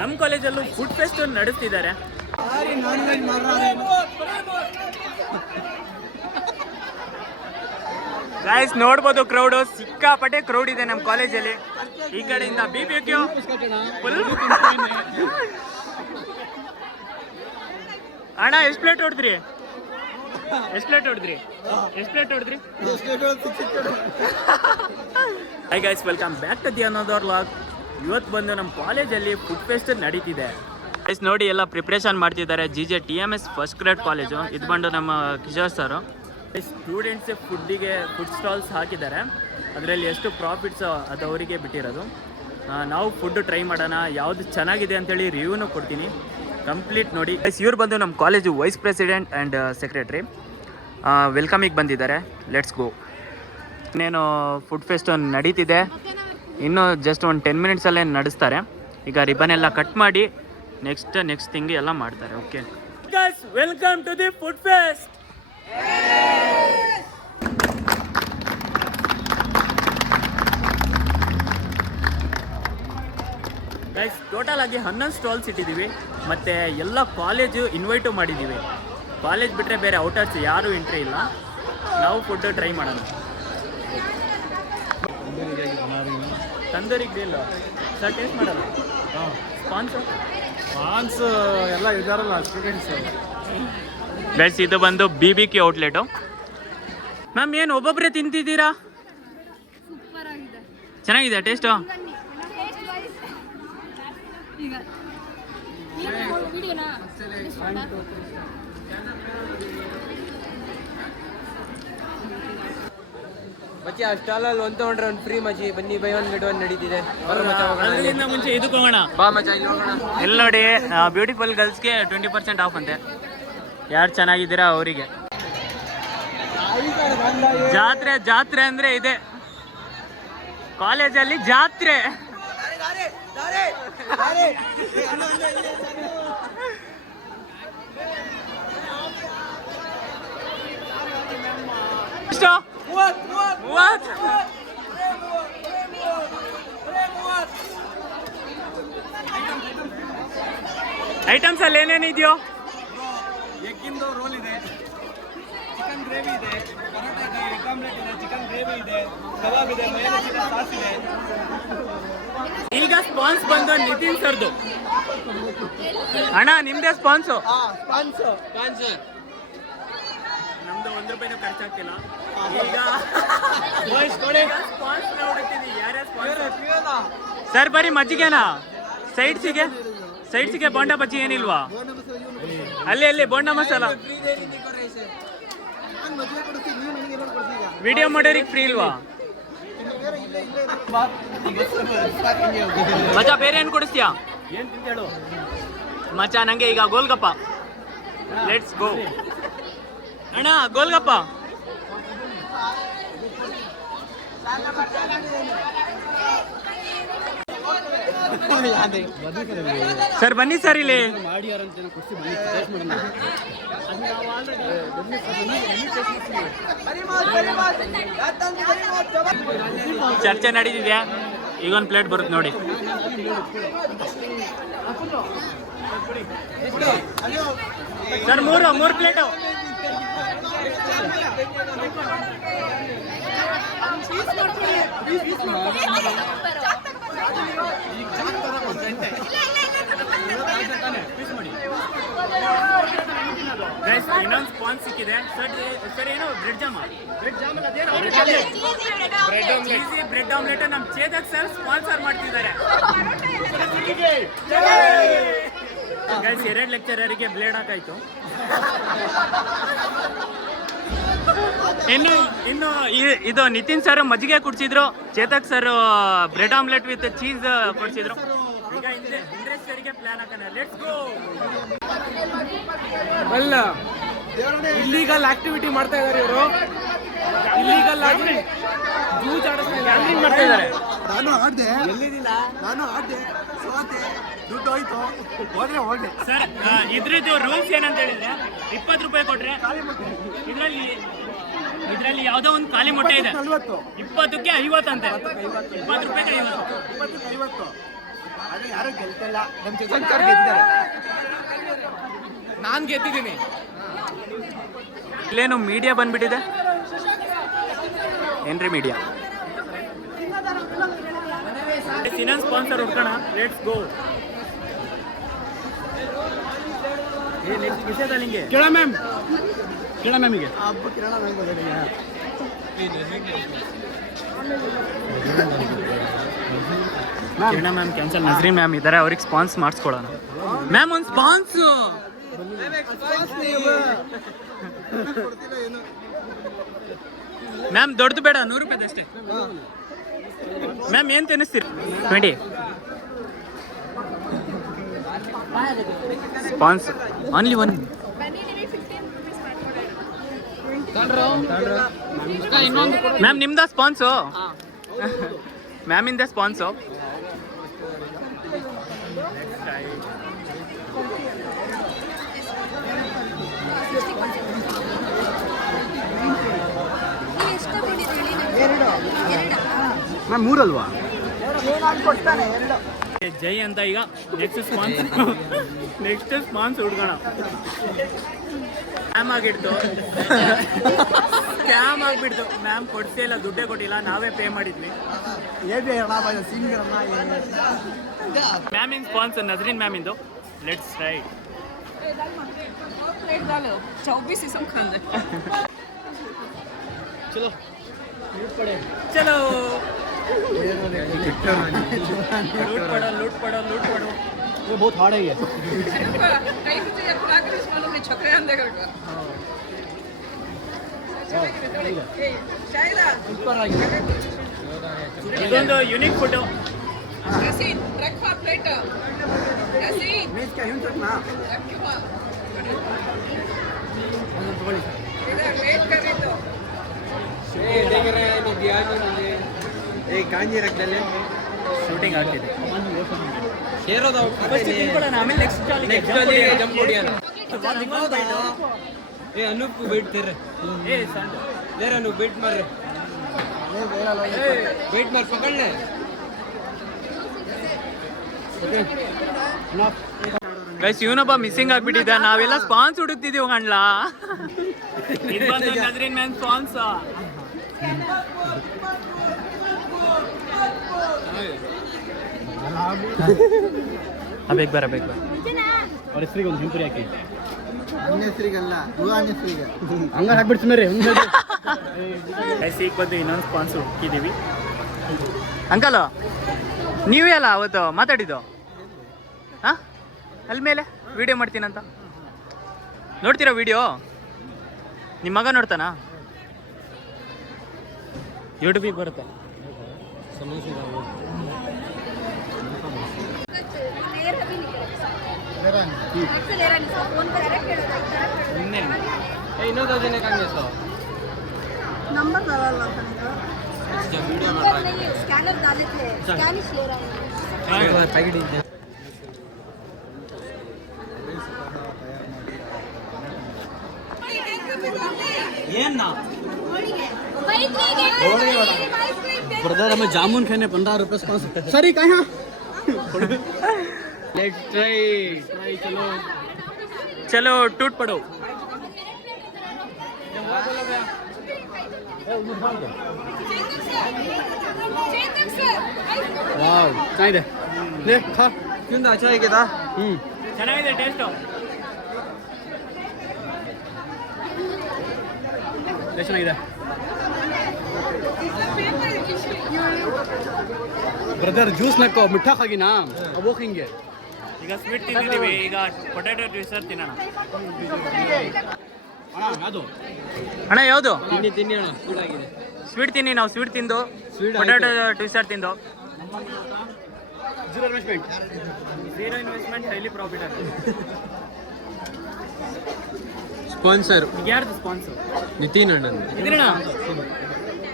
ನಮ್ಮ ಕಾಲೇಜಲ್ಲೂ food fest ನಡೆಸ್ತಿದ್ದಾರೆ. ಗೈಸ್ ನೋಡ್ಬೋದು, ಕ್ರೌಡು ಸಿಕ್ಕಾಪಟ್ಟೆ ಕ್ರೌಡ್ ಇದೆ ನಮ್ಮ ಕಾಲೇಜಲ್ಲಿ. ಈ ಕಡೆಯಿಂದ BBQ ಫುಲ್. ಅಣ್ಣ ಎಷ್ಟು ಪ್ಲೇಟ್ ಹೊಡೆದ್ರಿ? Hi guys, welcome back to the another vlog. ಇವತ್ತು ಬಂದು ನಮ್ಮ ಕಾಲೇಜಲ್ಲಿ ಫುಡ್ ಫೆಸ್ಟ್ ನಡೀತಿದೆ. ಗೈಸ್ ನೋಡಿ, ಎಲ್ಲ ಪ್ರಿಪ್ರೇಷನ್ ಮಾಡ್ತಿದ್ದಾರೆ. GJ TMS first grade college. ಇದು ಬಂದು ನಮ್ಮ ಕಿಶೋರ್ ಸರು. ಸ್ಟೂಡೆಂಟ್ಸ್ ಫುಡ್ ಸ್ಟಾಲ್ಸ್ ಹಾಕಿದ್ದಾರೆ. ಅದರಲ್ಲಿ ಎಷ್ಟು ಪ್ರಾಫಿಟ್ಸ್ ಅದು ಅವರಿಗೆ ಬಿಟ್ಟಿರೋದು. ನಾವು ಫುಡ್ ಟ್ರೈ ಮಾಡೋಣ, ಯಾವುದು ಚೆನ್ನಾಗಿದೆ ಅಂತೇಳಿ ರಿವ್ಯೂನು ಕೊಡ್ತೀನಿ. ಕಂಪ್ಲೀಟ್ ನೋಡಿ. ಇವ್ರು ಬಂದು ನಮ್ಮ college vice president and secretary. ವೆಲ್ಕಮಿಗೆ ಬಂದಿದ್ದಾರೆ. Let's go. ಇನ್ನೇನು ಫುಡ್ ಫೆಸ್ಟ್ ನಡೀತಿದೆ. ಇನ್ನೂ ಜಸ್ಟ್ ಒಂದು 10 ಮಿನಿಟ್ಸಲ್ಲೇ ನಡೆಸ್ತಾರೆ. ಈಗ ರಿಬನ್ ಎಲ್ಲ ಕಟ್ ಮಾಡಿ ನೆಕ್ಸ್ಟ್ ಥಿಂಗ್ ಎಲ್ಲ ಮಾಡ್ತಾರೆ. Okay guys, welcome to the food fest. Guys, total ಆಗಿ 11 ಸ್ಟಾಲ್ಸ್ ಇಟ್ಟಿದ್ದೀವಿ. ಮತ್ತು ಎಲ್ಲ ಕಾಲೇಜು ಇನ್ವೈಟು ಮಾಡಿದ್ದೀವಿ. ಕಾಲೇಜ್ ಬಿಟ್ಟರೆ ಬೇರೆ ಔಟರ್ಸ್ ಯಾರೂ ಎಂಟ್ರಿ ಇಲ್ಲ. ನಾವು ಫುಡ್ ಟ್ರೈ ಮಾಡೋಣ. ತಂದೂರಿ ಗ್ರಿಲ್ ಸರ್, ಟೇಸ್ಟ್ ಮಾಡಲ್ಲ. ಸ್ಪಾನ್ಸ್ ಎಲ್ಲ ಇದಾರಲ್ಲ ಸ್ಟೂಡೆಂಟ್ಸ್. ಗೈಸ್, ಇದು ಬಂದು BBQ ಔಟ್ಲೆಟು. ಮ್ಯಾಮ್, ಏನು ಒಬ್ಬೊಬ್ಬರೇ ತಿಂತಿದ್ದೀರಾ? ಚೆನ್ನಾಗಿದೆ ಟೇಸ್ಟು. ಮಚ್ಚಿ ಆ ಸ್ಟಾಲಲ್ಲಿ ಒಂದು ತೊಗೊಂಡ್ರೆ ಒಂದು ಫ್ರೀ ಮಚ್ಚಿ. ಬನ್ನಿ, ಬೈ ಒನ್ ಗೆಟ್ ಒನ್ ನಡೀತಿದೆ. ಅದರಿಂದ ಮುಂಚೆ ಇದಕ್ಕೆ ಹೋಗೋಣ. ಬಾ ಮಚ್ಚ, ಇಲ್ಲಿ ಹೋಗೋಣ. ಇಲ್ಲಿ ನೋಡಿ, ಬ್ಯೂಟಿಫುಲ್ ಗರ್ಲ್ಸ್ಗೆ 20% ಆಫ್ ಅಂತೆ. ಯಾರು ಚೆನ್ನಾಗಿದ್ದೀರಾ ಅವರಿಗೆ. ಜಾತ್ರೆ ಅಂದರೆ ಇದೆ ಕಾಲೇಜಲ್ಲಿ. ಜಾತ್ರೆ ಐಟಮ್ಸ್ ಅಲ್ಲಿ ಏನೇನಿದೆಯೋ? ಎಗ್ಗಿಂದು ರೋಲ್ ಇದೆ, ಚಿಕನ್ ಗ್ರೇವಿ ಇದೆ, ಪರೋಟ ಇದೆ, ಎಗ್ ಆಮ್ಲೆಟ್ ಇದೆ, ಚಿಕನ್ ಗ್ರೇವಿ ಇದೆ, ಕಬಾಬ್ ಇದೆ, ಮಯೋನೈಸ್ ಇದೆ, ಸಾಸ್ ಇದೆ. ಈಗ ಸ್ಪಾನ್ಸ್ ಬಂದು ನಿತಿನ್ ಸರ್ದು. ಅಣ್ಣ, ನಿಮ್ದೇ ಸ್ಪಾನ್ಸು? ನಮ್ದು 1 ರೂಪಾಯಿನೂ ಖರ್ಚಾಗ್ತಿಲ್ಲ. ಈಗ ಸರ್ ಬರೀ ಮಜ್ಜಿಗೆನಾ? ಸೈಡ್ಸಿಗೆ ಬೋಂಡಾ ಬಜ್ಜಿ ಏನಿಲ್ವಾ? ಅಲ್ಲಿ ಬೋಂಡಾ ಮಸಾಲ ವಿಡಿಯೋ ಮಾಡೋರಿಗೆ ಫ್ರೀ ಇಲ್ವಾ? ಮಚ್ಚ, ಬೇರೆ ಏನು ಕೊಡಿಸ್ತೀಯಾ? ಮಚ್ಚ, ನಂಗೆ ಈಗ ಗೋಲ್ಗಪ್ಪ. Let's go. ಅಣ್ಣ, ಗೋಲ್ಗಪ್ಪ. ಸರ್ ಬನ್ನಿ ಸರ್, ಇಲ್ಲಿ ಚರ್ಚೆ ನಡೀತಿದ್ಯಾ. ಈಗೊಂದು ಪ್ಲೇಟ್ ಬರುತ್ತೆ ನೋಡಿ. ಸರ್, ಮೂರು ಪ್ಲೇಟು. ಇನ್ನೊಂದು ಸ್ಪಾನ್ಸ್ ಸಿಕ್ಕಿದೆ ಸರ್. ಏನು ಬ್ರೆಡ್ ಆಮ್ಲೆಟ್ ನಮ್ಮ ಚೇತಕ್ ಸರ್ ಸ್ಪಾನ್ಸರ್ ಮಾಡ್ತಿದ್ದಾರೆ. ಗೈಸ್, 2 ಲೆಕ್ಚರರಿಗೆ ಬ್ಲೇಡ್ ಹಾಕಾಯ್ತು. ಇನ್ನು ಇದು ನಿತಿನ್ ಸರ್ ಮಜ್ಜಿಗೆ ಕುಡಿಸಿದ್ರು, Chetak sir bread omelette with cheese ಕೊಡಿಸಿದ್ರು. ಈಗ ಇಂದ್ರೇಶ್ ಸರಿಗೆ ಪ್ಲಾನ್ ಹಾಕೋಣ. Let's go. ಅಲ್ಲ, ಇಲ್ಲೀಗಲ್ ಆಕ್ಟಿವಿಟಿ ಮಾಡ್ತಾ ಇದ್ದಾರೆ ಇವರು. ಇಲ್ಲೀಗಲ್ ಆಗಿ ಜೂಜ್ ಗ್ಯಾಮ್ಲಿಂಗ್ ಮಾಡ್ತಾ ಇದ್ದಾರೆ. ನಾನು ಆಡ್ದೆ, ಸೋತೆ, ದುಡ್ಡು ಹೋಯ್ತು, ಹೋದ್ರೆ ಸರ್, ಇದ್ರದ್ದು ರೂಲ್ಸ್ ಏನಂತ ಹೇಳಿದ್ರೆ 20 ರೂಪಾಯಿ ಕೊಟ್ರೆ ಇದರಲ್ಲಿ ಯಾವುದೋ ಒಂದು ಖಾಲಿ ಮೊಟ್ಟೆ ಇದೆ. 20ಕ್ಕೆ 50 ಅಂತೆ. 20 ರೂಪಾಯಿಗೆ 50. ಯಾರು ಗೆಲ್ತಿಲ್ಲ ನಮ್ಮ ಚಿಕ್ಕನ್ ಸರ್ ಗೆದ್ದಿದ್ದಾರೆ. ನಾನು ಗೆದ್ದಿದ್ದೀನಿ. ಇಲ್ಲೇನು ಮೀಡಿಯಾ ಬಂದ್ಬಿಟ್ಟಿದೆ ಏನ್ರಿ ಮೀಡಿಯಾ ಇನ್ನೊಂದು ಸ್ಪಾನ್ಸರ್ ಹುಡ್ಕೋಣ. Let's go. ನೆಕ್ಸ್ಟ್ ವಿಷಯದ ನಿಂಗೆ ಕೇಳ ಮ್ಯಾಮಿಗೆ ಹಬ್ಬ Kiran ma'am Kiran ma'am cancel. Nazreen ma'am ಇದ್ದಾರೆ, ಅವ್ರಿಗೆ ಸ್ಪಾನ್ಸ್ ಮಾಡಿಸ್ಕೊಡೋಣ. ಮ್ಯಾಮ್ ಒಂದು ಸ್ಪಾನ್ಸು ಮ್ಯಾಮ್. ದೊಡ್ಡದು ಬೇಡ, 100 ರೂಪಾಯಿದಷ್ಟೇ. ಮ್ಯಾಮ್ ಏನು ತಿನ್ನಿಸ್ತೀರಿ? 20 ಸ್ಪಾನ್ಸ್ ಓನ್ಲಿ 1. ಮ್ಯಾಮ್ ನಿಮ್ದ ಸ್ಪಾನ್ಸು? ಮ್ಯಾಮಿಂದ ಸ್ಪಾನ್ಸು. ಮ್ಯಾಮ್ 3 ಅಲ್ವಾ? ಜೈ ಅಂತ ಈಗ ನೆಕ್ಸ್ಟ್ ಸ್ಪಾನ್ಸ್ ಹುಡ್ಕೋಣ. ಸ್ಕ್ಯಾಮ್ ಆಗಿಡ್ತು ಮ್ಯಾಮ್. ಕೊಡ್ಸೇ ಇಲ್ಲ, ದುಡ್ಡೇ ಕೊಟ್ಟಿಲ್ಲ, ನಾವೇ ಪೇ ಮಾಡಿದ್ವಿ. ಮ್ಯಾಮಿನ್ ಸ್ಪಾನ್ಸರ್ ನಜ್ರೀನ್ ಮ್ಯಾಮಿಂದು. Let's try. ಚಲೋ लूट पड़ो. ये बहुत हार्ड है ये. ಇದೊಂದು ಯುನಿಕ್ ಫುಡ್. ಕಾಂಜಿ ರಕ್ತದಲ್ಲಿ ಶೂಟಿಂಗ್ ಆಗ್ತಿದೆ. ಆಮೇಲೆ ನೆಕ್ಸ್ಟ್ ಜಂಪ್ ಹೊಡಿಯೋಣ. ಅನೂಪ್ ವೇಟ್ ತೆರ್ರೆ. ಅನೂಪ್ ವೇಟ್ ಮಾರ್ರೆ. ವೇಟ್ ಮಾರ್ ಪಕಡ್ಲೆ. ಗೈಸ್ ಇವನೊಬ್ಬ ಮಿಸ್ಸಿಂಗ್ ಆಗ್ಬಿಟ್ಟಿದ್ದ. ನಾವೆಲ್ಲ ಸ್ಪಾನ್ಸ್ ಹುಡುಕ್ತಿದೀವಿ ಗಂಡ್ಲ. Nazreen man spons. ಬೇಗ ಬರ. ಅವ್ರ ಹೆಸರಿಗೆ ಒಂದು ಹಿಂಪುರಿ ಹಾಕಿ. ನನ್ನ ಹೆಸರಿಗಲ್ಲ, ನನ್ನ ಹೆಸರಿಗೆ ಹಂಗ ಹಾಕ್ಬಿಡ್ತೀನಿ ರೀ. ಈಗ ಬಂದು ಇನ್ನೊಂದು ಸ್ಪಾನ್ಸ್ ಹುಡುಕಿದ್ದೀವಿ. ಅಂಕಲ್ ನೀವೇ ಅಲ್ಲ ಅವತ್ತು ಮಾತಾಡಿದ್ದು? ಹಾಂ, ಅಲ್ಲಿ ಮೇಲೆ ವಿಡಿಯೋ ಮಾಡ್ತೀನಂತ. ನೋಡ್ತೀರಾ ವಿಡಿಯೋ? ನಿಮ್ಮ ಮಗ ನೋಡ್ತಾನಾ? ಯೂಟ್ಯೂಬಿಗೆ ಬರುತ್ತೆ. नंबर डाला स्कैनर डाले थे, स्कैनिश ले रहा है. ब्रदर हमें जामुन खाने 15 रुपये स्पॉन्सर. सॉरी कहाँ? Let's try. चलो टूट पड़ो. ವಾವ್, ಚೆನ್ನಾಗಿದೆ. ಲೇ ಖಾ. ತಿಂದ ಚೆನ್ನಾಗಿದೆ. ಚೆನ್ನಾಗಿದೆ ಟೇಸ್ಟು. ಚೆನ್ನಾಗಿದೆ. ಬ್ರದರ್ ಜ್ಯೂಸ್ ನಕ್ಕೋ ಮಿಠಾ ಖಾಗಿನಾ ಅವು ಹಿಂಗೆ. ಈಗ ಸ್ವೀಟ್ ತಿಂದಿದ್ದೀವಿ, ಈಗ ಪೊಟ್ಯಾಟೊ ಟ್ವಿಸ್ಟರ್ ತಿನ್ನೋಣ. ಅದು ಅಣ್ಣ ಯಾವುದು? ತಿನ್ನಿ ಅಣ್ಣ, ಚೂಡಾಗಿದೆ. ಸ್ವೀಟ್ ತಿನ್ನಿ. ನಾವು ಸ್ವೀಟ್ ತಿಂದು Sweet ಪೊಟ್ಯಾಟೊ ಟ್ವಿಸ್ಟರ್ ತಿಂದು. Zero investment. Zero investment, highly profit ಆಗ್ತದೆ. ಸ್ಪಾನ್ಸರ್ ಯಾರ್ದು ಸ್ಪಾನ್ಸರ್? ನಿತಿನ್ ಅಣ್ಣ. ಇದ್ರಣ್ಣ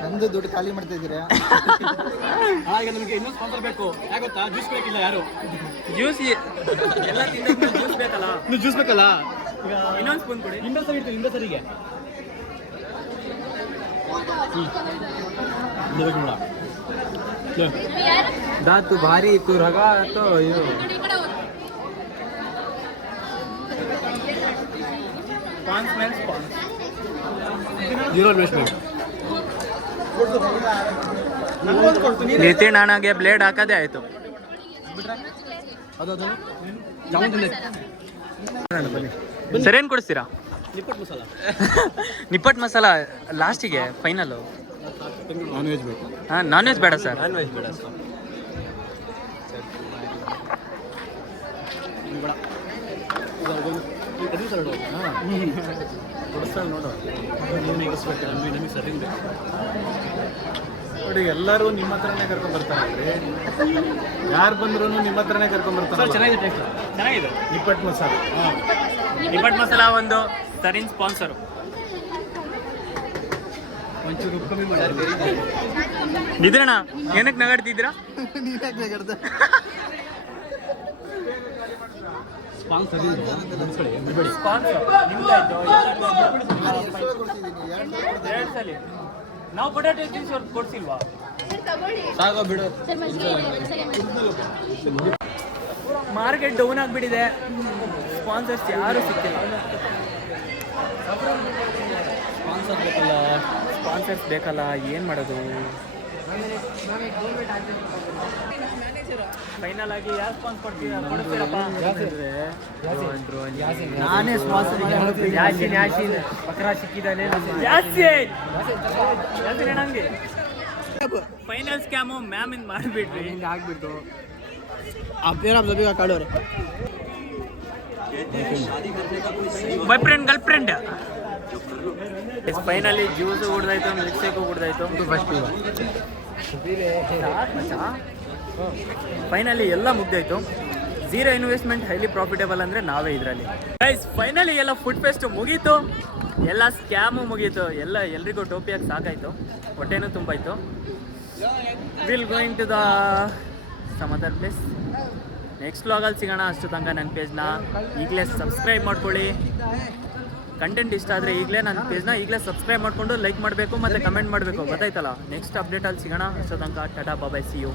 ನಂದು ದುಡ್ಡು ಖಾಲಿ ಮಾಡ್ತಾ ಇದ್ದೀರಾ? ಈಗ ನಮಗೆ ಇನ್ನೊಂದು ಸ್ಪಾನ್ಸರ್ ಬೇಕು. ಯಾಕೆ ಗೊತ್ತಾ? ಜ್ಯೂಸ್ ಬೇಕಿಲ್ಲ ಯಾರು. ಜ್ಯೂಸ್ ಎಲ್ಲ ತಿಂದ ಜ್ಯೂಸ್ ಬೇಕಲ್ಲ. ನೀವು ಜ್ಯೂಸ್ ಬೇಕಲ್ಲ? ಈಗ ಇನ್ನೊಂದು ಸ್ಪೂನ್ ಕೊಡಿ. ಇಂಡಸರಿ ಇರ್ತೀವಿ, ಇಂಡಸರಿಗೆ ನೋಡ. ದಾತು ಭಾರಿ ಇತ್ತು ರಗ ಅಥವಾ ಇದು ಸ್ಪಾನ್ಸ್ ಮೇಲೆ ಸ್ಪಾನ್ಸ್. Zero investment. ನಿತಿನ್ ಅಣ್ಣಗೆ ಬ್ಲೇಡ್ ಹಾಕೋದೇ ಆಯ್ತು. ಅದು ಜಾಮೂನ್ ತಿಂದೆ. ಸರ್ ಏನು ಕೊಡಿಸ್ತೀರಾ? ನಿಪ್ಪಟ್ಟು ಮಸಾಲ. ನಿಪ್ಪಟ್ಟು ಮಸಾಲ ಲಾಸ್ಟಿಗೆ ಫೈನಲ್ಲು. ನಾನ್ ವೆಜ್ ಬೇಕು. ಹಾಂ, ನಾನ್ ವೆಜ್ ಬೇಡ ಸರ್. ನಾನ್ ವೆಜ್ ಬೇಡ ಸರ್. ಬೇಡ. ಎದ್ದು ಸರ್ ನೋಡು. ಕೊಡಿಸ್ತಾಳೆ ನೋಡು. ನೀನು ಎಗಿಸ್ಬೇಕು, ನಮಗೆ ಸರಿ ಬೇಕು ನೋಡಿ. ಎಲ್ಲರೂ ನಿಮ್ಮ ಹತ್ರನೇ ಕರ್ಕೊಂಡ್ ಬರ್ತಾರೆ. ಯಾರು ಬಂದ್ರು ನಿಮ್ಮ ಹತ್ರನೇ ಕರ್ಕೊಂಡ್ ಬರ್ತಾರೆ. ಚೆನ್ನಾಗಿದೆ ಟೇಸ್ಟ್, ಚೆನ್ನಾಗಿದೆ. ನಿಪ್ಪಟ್ಟು ಮಸಾಲ. ನಿಪ್ಪಟ್ಟು ಮಸಾಲ ಒಂದು ಸರಿನ್ ಸ್ಪಾನ್ಸರು. ಒಂಚೂರು ಉಪ್ಪು ಕಮ್ಮಿ ಮಾಡಿ. ನಿದ್ರಣ ಏನಕ್ಕೆ ನಗಾಡ್ತಿದ್ದೀರಾ? ಸ್ಪಾನ್ಸರ್ ಬಿಡಬೇಡಿ. ನಾವು ಪೊಟ್ಯಾಟೊ ಜ್ಯೂಸ್ ಕೊಡ್ಸಿಲ್ವಾ? ಸಾಗೋ ಬಿಡು. ಮಾರ್ಕೆಟ್ ಡೌನ್ ಆಗಿಬಿಟ್ಟಿದೆ, ಸ್ಪಾನ್ಸರ್ಸ್ ಯಾರೂ ಸಿಕ್ತಿಲ್ಲ. ಸ್ಪಾನ್ಸರ್ ಬೇಕಲ್ಲ. ಸ್ಪಾನ್ಸರ್ಸ್ ಬೇಕಲ್ಲ, ಏನು ಮಾಡೋದು? ಫೈನಲ್ ಆಗಿ ಯಾರು ಸ್ಪಾನ್ಸ್ ಕೊಡ್ತೀರಪ್ಪ? ನಾನೇ ಸ್ಪಾನ್ಸರ್. ಯಾಸಿನ್ ಬಕ್ರಾ ಸಿಕ್ಕಿದ್ದಾನೆ. ಯಾಸಿನ್ ಹಂಗೆ ಫೈನಲ್ ಸ್ಕ್ಯಾಮು ಮ್ಯಾಮಿಂದ ಮಾಡಿಬಿಟ್ರಿ. ಆಗ್ಬಿಟ್ಟು ಕಾಡೋರು boyfriend girlfriend. Finally juice ಕುಡ್ದಾಯ್ತು, ಮಿಲ್ಕ್ ಶೇಕು ಕುಡ್ದಾಯ್ತು. ಫೈನಲಿ ಎಲ್ಲ ಮುಗ್ದಾಯ್ತು. ಝೀರೋ ಇನ್ವೆಸ್ಟ್ಮೆಂಟ್ ಹೈಲಿ ಪ್ರಾಫಿಟೇಬಲ್ ಅಂದರೆ ನಾವೇ ಇದರಲ್ಲಿ. ಗೈಸ್ ಫೈನಲಿ ಎಲ್ಲ ಫುಡ್ ಫೆಸ್ಟ್ ಮುಗೀತು, ಎಲ್ಲ ಸ್ಕ್ಯಾಮು ಮುಗೀತು, ಎಲ್ರಿಗೂ ಟೋಪಿಯಾಗಿ ಸಾಕಾಯಿತು, ಹೊಟ್ಟೆನೂ ತುಂಬಾಯಿತು. Will going to the some other place. Next ವ್ಲಾಗಲ್ಲಿ ಸಿಗೋಣ. ಅಷ್ಟು ತನಕ ನನ್ನ ಪೇಜ್ನ ಈಗಲೇ ಸಬ್ಸ್ಕ್ರೈಬ್ ಮಾಡ್ಕೊಳ್ಳಿ. ಕಂಟೆಂಟ್ ಇಷ್ಟ ಆದರೆ ಈಗಲೇ ನನ್ನ ಪೇಜ್ನ ಈಗಲೇ ಸಬ್ಸ್ಕ್ರೈಬ್ ಮಾಡಿಕೊಂಡು ಲೈಕ್ ಮಾಡಬೇಕು ಮತ್ತು ಕಮೆಂಟ್ ಮಾಡಬೇಕು. ಗೊತ್ತಾಯ್ತಲ್ಲ? ನೆಕ್ಸ್ಟ್ ಅಪ್ಡೇಟಲ್ಲಿ ಸಿಗೋಣ. ಅಷ್ಟು ತನಕ ಟಾಟಾ ಬಾಯ್, ಸಿ ಯು.